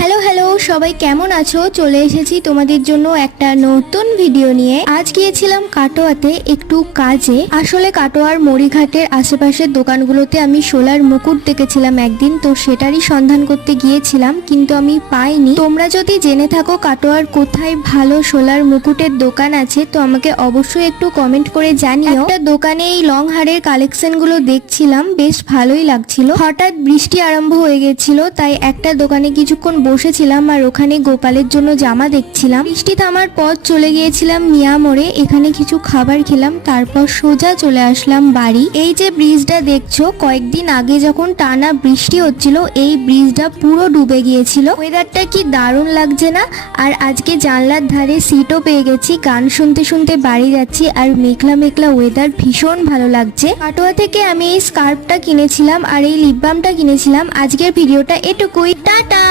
Hello hello, সবাই কেমন আছো? চলে এসেছি তোমাদের জন্য একটা নতুন ভিডিও নিয়ে। আজ গিয়েছিলাম কাটোয়াতে একটু কাজে। আসলে কাটোয়ার মরিঘাটের আশেপাশের দোকানগুলোতে আমি সোলার মুকুট দেখেছিলাম একদিন, তো সেটারই সন্ধান করতে গিয়েছিলাম, কিন্তু আমি পাইনি। তোমরা যদি জেনে থাকো কাটোয়ার কোথায় ভালো সোলার মুকুটের দোকান আছে, তো আমাকে অবশ্যই একটু কমেন্ট করে জানিও। একটা দোকানে এই লং হারের কালেকশন গুলো দেখছিলাম, বেশ ভালোই লাগছিল। হঠাৎ বৃষ্টি আরম্ভ হয়ে গেছিল, তাই একটা দোকানে কিছুক্ষণ বসেছিলাম আর ওখানে গোপালের জন্য জামা দেখছিলাম। বৃষ্টি থামার পর চলে গিয়েছিলাম মিয়া মোড়ে, এখানে কিছু খাবার খেলাম, তারপর সোজা চলে আসলাম বাড়ি। এই যে ব্রিজটা দেখছো, কয়েকদিন আগে যখন টানা বৃষ্টি হচ্ছিল এই ব্রিজটা পুরো ডুবে গিয়েছিল। ওয়েদারটা কি দারুণ লাগছে না? আর আজকে জানলার ধারে সিটও পেয়ে গেছি, গান শুনতে শুনতে বাড়ি যাচ্ছি, আর মেঘলা মেঘলা ওয়েদার ভীষণ ভালো লাগছে। কাটোয়া থেকে আমি এই স্কার্ফটা কিনেছিলাম আর এই লিপ বামটা কিনেছিলাম। আজকের ভিডিওটা এটুকুই, টাটা।